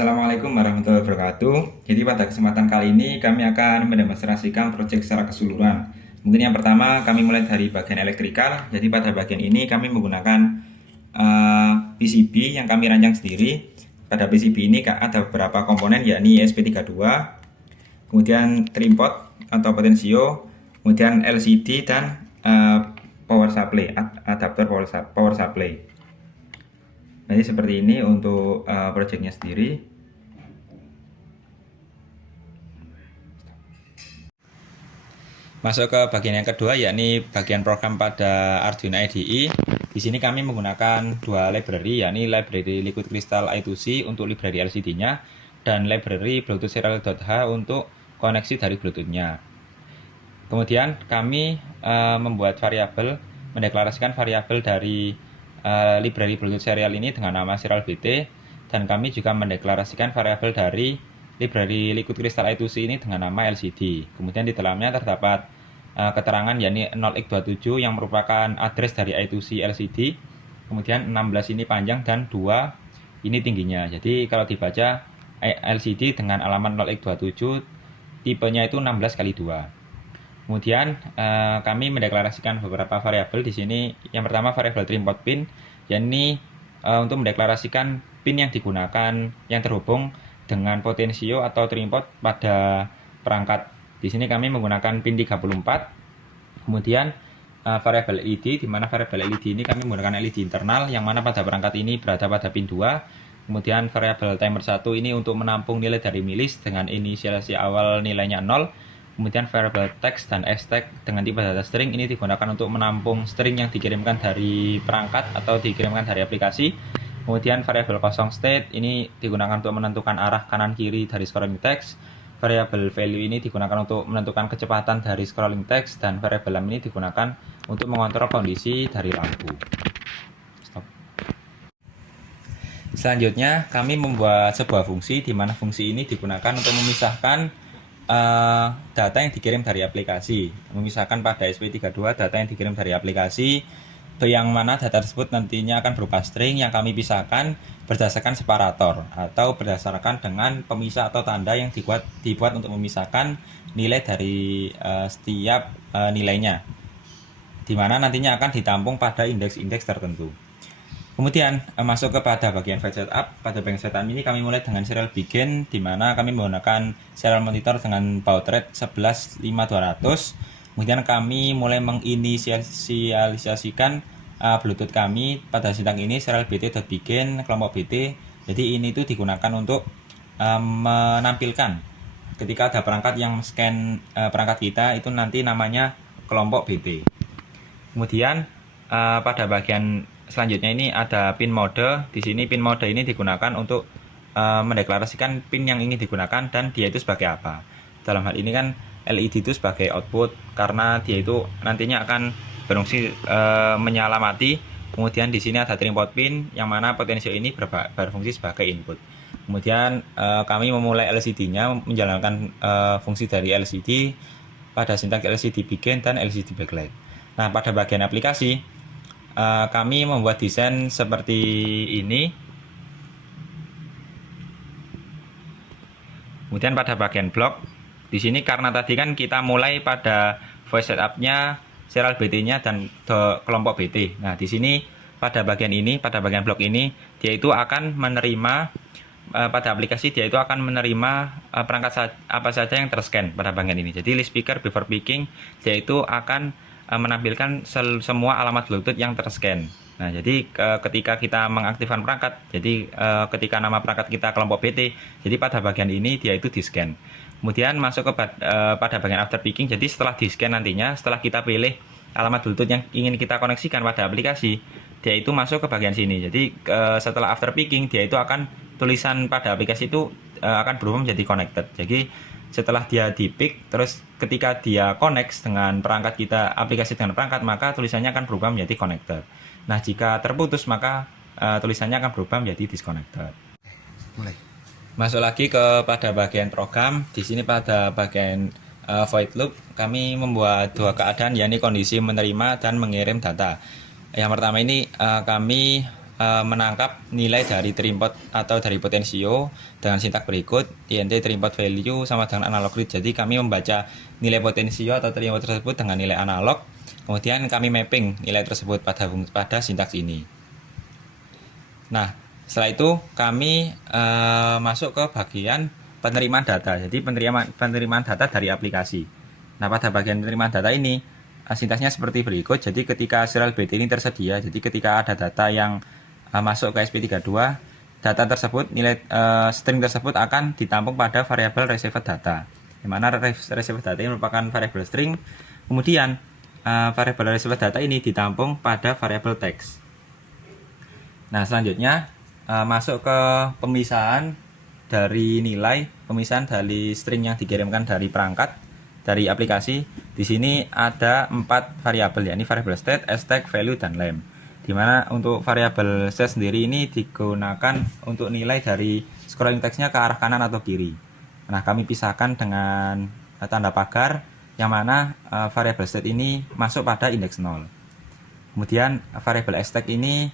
Assalamualaikum warahmatullahi wabarakatuh. Jadi pada kesempatan kali ini kami akan mendemonstrasikan proyek secara keseluruhan. Mungkin yang pertama kami mulai dari bagian elektrikal. Jadi pada bagian ini kami menggunakan PCB yang kami rancang sendiri. Pada PCB ini ada beberapa komponen, yakni ESP32, kemudian trimpot atau potensio, kemudian LCD dan power supply, adapter power supply. Jadi seperti ini untuk proyeknya sendiri. Masuk ke bagian yang kedua, yakni bagian program pada Arduino IDE. Di sini kami menggunakan dua library, yakni library Liquid Crystal I2C untuk library LCD-nya dan library Bluetooth Serial.h untuk koneksi dari Bluetooth-nya. Kemudian kami mendeklarasikan variabel dari library Bluetooth serial ini dengan nama serial BT, dan kami juga mendeklarasikan variabel dari library Liquid Crystal I2C ini dengan nama LCD. Kemudian di dalamnya terdapat keterangan, yakni 0x27 yang merupakan address dari I2C LCD, kemudian 16 ini panjang dan 2 ini tingginya. Jadi kalau dibaca LCD dengan alamat 0x27, tipenya itu 16 kali 2. Kemudian kami mendeklarasikan beberapa variabel di sini. Yang pertama variabel trimpot pin, yakni untuk mendeklarasikan pin yang digunakan yang terhubung dengan potensio atau trimpot pada perangkat. Di sini kami menggunakan pin 34. Kemudian variabel LED, di mana variabel LED ini kami menggunakan LED internal yang mana pada perangkat ini berada pada pin 2. Kemudian variabel timer 1 ini untuk menampung nilai dari milis dengan inisialisasi awal nilainya 0. Kemudian variabel text dan string dengan tipe data string ini digunakan untuk menampung string yang dikirimkan dari perangkat atau dikirimkan dari aplikasi. Kemudian variabel kosong state ini digunakan untuk menentukan arah kanan kiri dari scrolling text. Variabel value ini digunakan untuk menentukan kecepatan dari scrolling text, dan variabel lamp ini digunakan untuk mengontrol kondisi dari lampu. Selanjutnya kami membuat sebuah fungsi di mana fungsi ini digunakan untuk memisahkan data yang dikirim dari aplikasi, memisahkan pada ESP32 data yang dikirim dari aplikasi, yang mana data tersebut nantinya akan berupa string yang kami pisahkan berdasarkan separator atau berdasarkan dengan pemisah atau tanda yang dibuat untuk memisahkan nilai dari setiap nilainya, di mana nantinya akan ditampung pada indeks-indeks tertentu. Kemudian masuk kepada bagian file setup. Pada bagian setup ini kami mulai dengan serial begin, di mana kami menggunakan serial monitor dengan baud rate 115200. Kemudian kami mulai menginisialisasikan Bluetooth kami pada sintang ini serial bt.begin kelompok bt. Jadi ini itu digunakan untuk menampilkan ketika ada perangkat yang scan perangkat kita, itu nanti namanya kelompok bt. Kemudian pada bagian selanjutnya ini ada pin mode. Di sini pin mode ini digunakan untuk mendeklarasikan pin yang ingin digunakan dan dia itu sebagai apa. Dalam hal ini kan LED itu sebagai output karena dia itu nantinya akan berfungsi menyalamati. Kemudian di sini ada trimpot pin yang mana potensio ini berfungsi sebagai input. Kemudian kami memulai LCD-nya menjalankan fungsi dari LCD pada sintaks LCD begin dan LCD backlight. Nah, pada bagian aplikasi kami membuat desain seperti ini. Kemudian pada bagian blok, di sini karena tadi kan kita mulai pada voice setup-nya, serial BT-nya dan kelompok BT. Nah, di sini pada bagian ini, pada bagian blok ini, dia itu akan menerima pada aplikasi dia itu akan menerima perangkat apa saja yang terscan pada bagian ini. Jadi list speaker before picking, dia itu akan menampilkan semua alamat Bluetooth yang terscan. Nah, jadi ketika kita mengaktifkan perangkat, jadi ketika nama perangkat kita kelompok BT, jadi pada bagian ini dia itu di-scan. Kemudian masuk ke pada bagian after picking. Jadi setelah di-scan nantinya, setelah kita pilih alamat Bluetooth yang ingin kita koneksikan pada aplikasi, dia itu masuk ke bagian sini. Jadi setelah after picking, dia itu akan tulisan pada aplikasi itu akan berubah menjadi connected. Jadi setelah dia di pick, terus ketika dia connect dengan perangkat kita, aplikasi dengan perangkat, maka tulisannya akan berubah menjadi connected. Nah, jika terputus maka tulisannya akan berubah menjadi disconnected. Mulai. Masuk lagi pada bagian program. Di sini pada bagian void loop kami membuat dua keadaan, yakni kondisi menerima dan mengirim data. Yang pertama ini kami menangkap nilai dari trimpot atau dari potensio dengan sintak berikut. int trimpot value sama dengan analog read. Jadi kami membaca nilai potensio atau trimpot tersebut dengan nilai analog, kemudian kami mapping nilai tersebut pada sintaks ini. Nah, setelah itu kami masuk ke bagian penerimaan data. Jadi penerimaan data dari aplikasi. Nah, pada bagian penerimaan data ini sintaksnya seperti berikut. Jadi ketika serial BT ini tersedia, jadi ketika ada data yang masuk ke SP32, data tersebut, nilai string tersebut akan ditampung pada variabel received data, di mana received data ini merupakan variabel string. Kemudian variabel received data ini ditampung pada variabel text. Nah, selanjutnya masuk ke pemisahan dari nilai, pemisahan dari string yang dikirimkan dari perangkat, dari aplikasi. Di sini ada 4 variabel, yakni variabel state, stack, value, dan lem. Dimana untuk variabel state sendiri ini digunakan untuk nilai dari scrolling text-nya ke arah kanan atau kiri. Nah, kami pisahkan dengan tanda pagar, yang mana variabel state ini masuk pada indeks 0. Kemudian variabel stack ini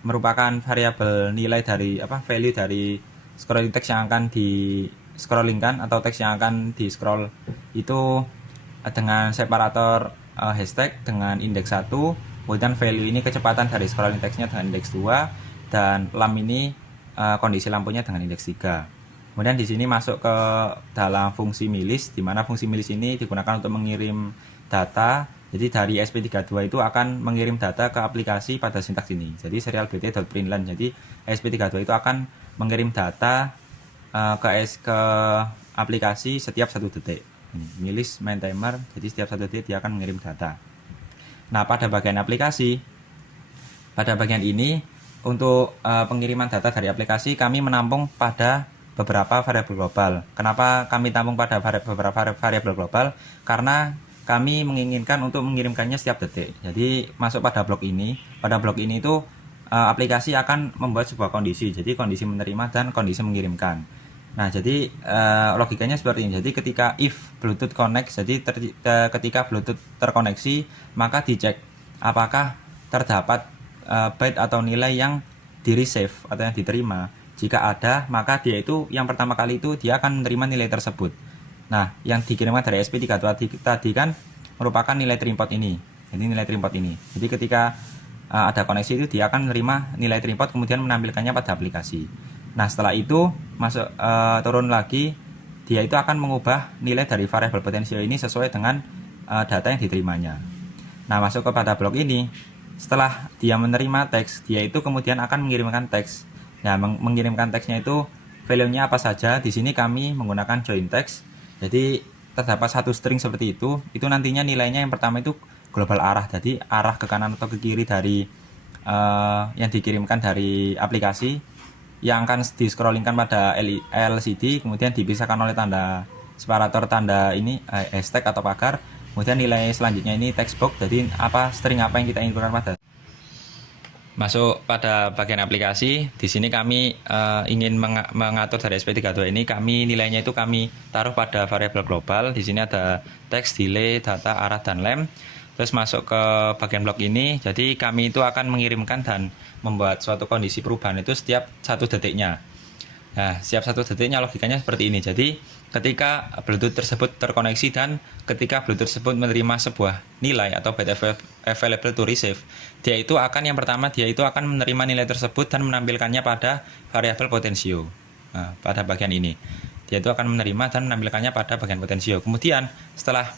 merupakan variabel nilai dari value dari scrolling text yang akan di scrollingkan atau teks yang akan di scroll itu dengan separator hashtag dengan indeks 1. Kemudian value ini kecepatan dari scrolling text-nya dengan indeks 2, dan lam ini kondisi lampunya dengan indeks 3. Kemudian di sini masuk ke dalam fungsi milis, di mana fungsi milis ini digunakan untuk mengirim data. Jadi dari SP32 itu akan mengirim data ke aplikasi pada sintaks ini. Jadi serial bt.println. Jadi SP32 itu akan mengirim data ke aplikasi setiap 1 detik. Milis main timer, jadi setiap 1 detik dia akan mengirim data. Nah, pada bagian aplikasi, pada bagian ini untuk pengiriman data dari aplikasi kami menampung pada beberapa variabel global. Kenapa kami tampung pada beberapa variabel global? Karena kami menginginkan untuk mengirimkannya setiap detik. Jadi masuk pada blok ini. Pada blok ini itu aplikasi akan membuat sebuah kondisi. Jadi kondisi menerima dan kondisi mengirimkan. Nah, jadi logikanya seperti ini. Jadi ketika if Bluetooth connect, jadi ketika Bluetooth terkoneksi, maka dicek apakah terdapat byte atau nilai yang di receive atau yang diterima. Jika ada, maka dia itu yang pertama kali itu dia akan menerima nilai tersebut. Nah, yang dikirimkan dari SP32 tadi kan merupakan nilai trimpot ini. Jadi nilai trimpot ini. Jadi ketika ada koneksi itu dia akan menerima nilai trimpot kemudian menampilkannya pada aplikasi. Nah, setelah itu masuk turun lagi, dia itu akan mengubah nilai dari variabel potensio ini sesuai dengan data yang diterimanya. Nah, masuk kepada blok ini, setelah dia menerima teks, dia itu kemudian akan mengirimkan teks. Nah, mengirimkan teksnya itu value-nya apa saja. Di sini kami menggunakan join text. Jadi terdapat satu string seperti itu nantinya nilainya yang pertama itu global arah. Jadi arah ke kanan atau ke kiri dari yang dikirimkan dari aplikasi, yang akan di scrollingkan pada LCD, kemudian dipisahkan oleh tanda separator tanda ini hashtag atau pagar. Kemudian nilai selanjutnya ini text box, jadi string apa yang kita inputkan pada. Masuk pada bagian aplikasi, di sini kami ingin mengatur dari SP32 ini, nilainya itu kami taruh pada variabel global. Di sini ada text, delay, data, arah, dan lem. Terus masuk ke bagian blok ini, jadi kami itu akan mengirimkan dan membuat suatu kondisi perubahan itu setiap 1 detiknya. Nah, setiap 1 detiknya logikanya seperti ini. Jadi ketika Bluetooth tersebut terkoneksi dan ketika Bluetooth tersebut menerima sebuah nilai atau byte available to receive, dia itu akan menerima nilai tersebut dan menampilkannya pada variabel potensio. Nah, pada bagian ini dia itu akan menerima dan menampilkannya pada bagian potensio. Kemudian setelah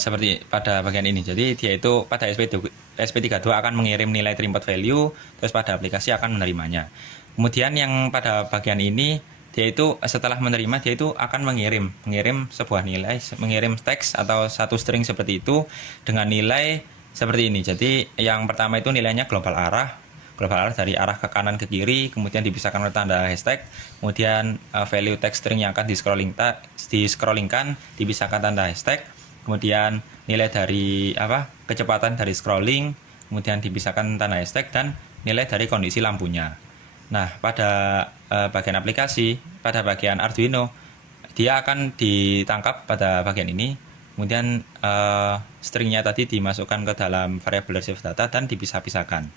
seperti pada bagian ini, jadi dia itu pada SP32 akan mengirim nilai trimpot value, terus pada aplikasi akan menerimanya. Kemudian yang pada bagian ini, dia itu setelah menerima, dia itu akan mengirim sebuah nilai, mengirim teks atau satu string seperti itu dengan nilai seperti ini. Jadi yang pertama itu nilainya global arah dari arah ke kanan ke kiri, kemudian dipisahkan oleh tanda hashtag. Kemudian value text string yang akan di-scrollingkan dipisahkan tanda hashtag. Kemudian nilai dari kecepatan dari scrolling, kemudian dipisahkan tanda hashtag, dan nilai dari kondisi lampunya. Nah, pada bagian aplikasi, pada bagian Arduino, dia akan ditangkap pada bagian ini. Kemudian stringnya tadi dimasukkan ke dalam variabel receive data dan dipisah-pisahkan.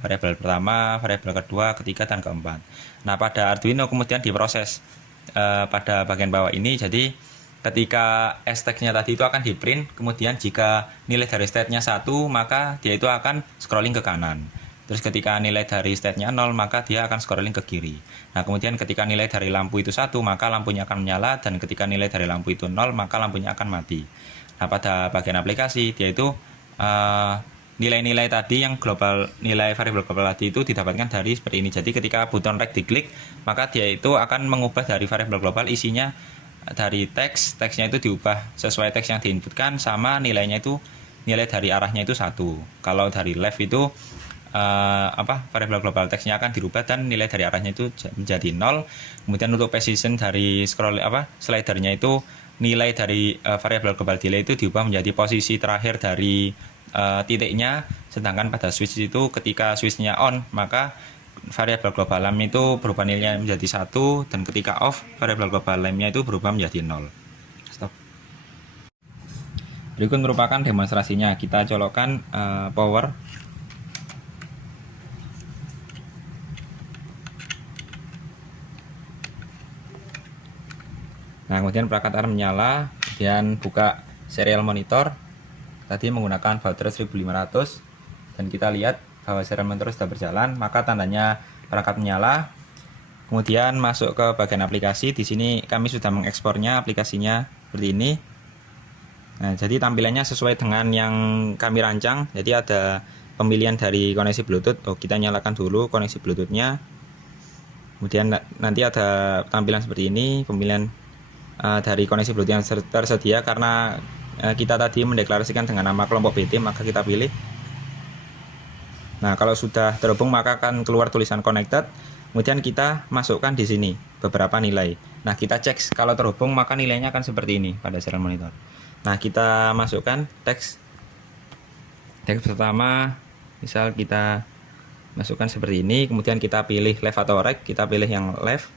Variabel pertama, variabel kedua, ketiga, dan keempat. Nah, pada Arduino kemudian diproses pada bagian bawah ini. Jadi ketika stack-nya tadi itu akan di print, kemudian jika nilai dari state-nya 1, maka dia itu akan scrolling ke kanan. Terus ketika nilai dari state-nya 0, maka dia akan scrolling ke kiri. Nah, kemudian ketika nilai dari lampu itu 1, maka lampunya akan menyala, dan ketika nilai dari lampu itu 0, maka lampunya akan mati. Nah, pada bagian aplikasi, dia itu nilai-nilai tadi yang global, nilai variabel global tadi itu didapatkan dari seperti ini. Jadi ketika button rect diklik, maka dia itu akan mengubah dari variabel global isinya dari teksnya itu diubah sesuai teks yang diinputkan, sama nilainya itu, nilai dari arahnya itu 1. Kalau dari left itu variabel global teksnya akan dirubah dan nilai dari arahnya itu menjadi 0. Kemudian untuk position dari slidernya itu, nilai dari variabel global delay itu diubah menjadi posisi terakhir dari titiknya, sedangkan pada switch itu ketika switchnya on, maka variabel global lamp itu berubah nilainya menjadi 1, dan ketika off, variabel global lampnya itu berubah menjadi 0. Stop. Berikut merupakan demonstrasinya. Kita colokkan power. Nah, kemudian perangkat ARM menyala, kemudian buka serial monitor. Tadi menggunakan baterai 1500, dan kita lihat bahwa serial monitor sudah berjalan, maka tandanya perangkat menyala. Kemudian masuk ke bagian aplikasi. Di sini kami sudah mengekspornya aplikasinya seperti ini. Nah, jadi tampilannya sesuai dengan yang kami rancang. Jadi ada pemilihan dari koneksi Bluetooth. Kita nyalakan dulu koneksi Bluetoothnya. Kemudian nanti ada tampilan seperti ini, pemilihan dari koneksi Bluetooth yang tersedia. Karena kita tadi mendeklarasikan dengan nama kelompok BT, maka kita pilih. Nah, kalau sudah terhubung maka akan keluar tulisan connected. Kemudian kita masukkan di sini beberapa nilai. Nah, kita cek kalau terhubung maka nilainya akan seperti ini pada serial monitor. Nah, kita masukkan teks pertama, misal kita masukkan seperti ini. Kemudian kita pilih left atau right, kita pilih yang left.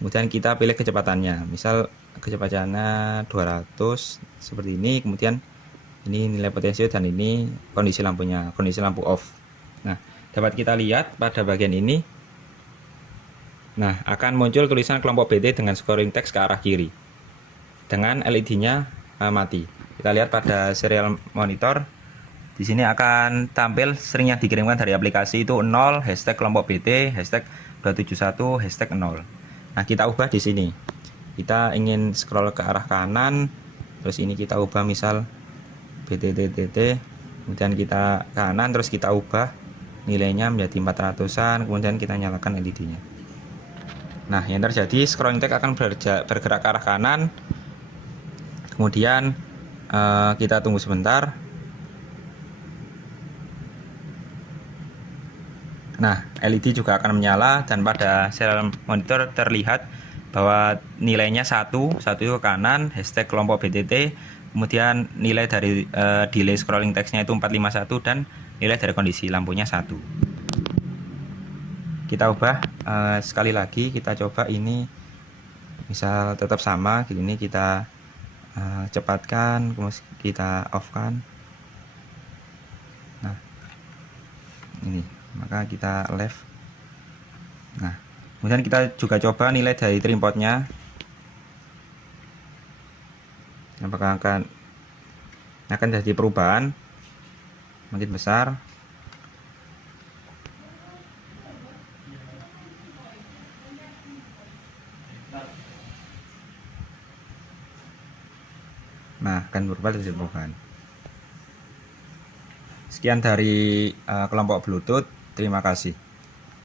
Kemudian kita pilih kecepatannya, misal kecepatannya 200 seperti ini. Kemudian ini nilai potensio, dan ini kondisi lampunya, kondisi lampu off. Nah, dapat kita lihat pada bagian ini. Nah, akan muncul tulisan kelompok BT dengan scoring teks ke arah kiri dengan LED-nya mati. Kita lihat pada serial monitor. Di sini akan tampil string yang dikirimkan dari aplikasi itu 0, hashtag kelompok BT, hashtag 271, hashtag 0. Nah, kita ubah di sini. Kita ingin scroll ke arah kanan, terus ini kita ubah misal BTTTT, kemudian kita kanan, terus kita ubah nilainya menjadi 400-an, kemudian kita nyalakan LED-nya. Nah, yang terjadi scrolling text akan bergerak ke arah kanan. Kemudian kita tunggu sebentar. Nah, LED juga akan menyala, dan pada serial monitor terlihat bahwa nilainya 1 itu ke kanan, hashtag kelompok BTT, kemudian nilai dari delay scrolling text-nya itu 451, dan nilai dari kondisi lampunya 1. Kita ubah sekali lagi, kita coba ini misal tetap sama gini, kita cepatkan, kemudian kita off kan. Nah, ini maka kita left. Nah, kemudian kita juga coba nilai dari trim potnya, apakah akan jadi perubahan makin besar. Nah, akan berubah dari perubahan. Sekian dari kelompok Bluetooth. Terima kasih.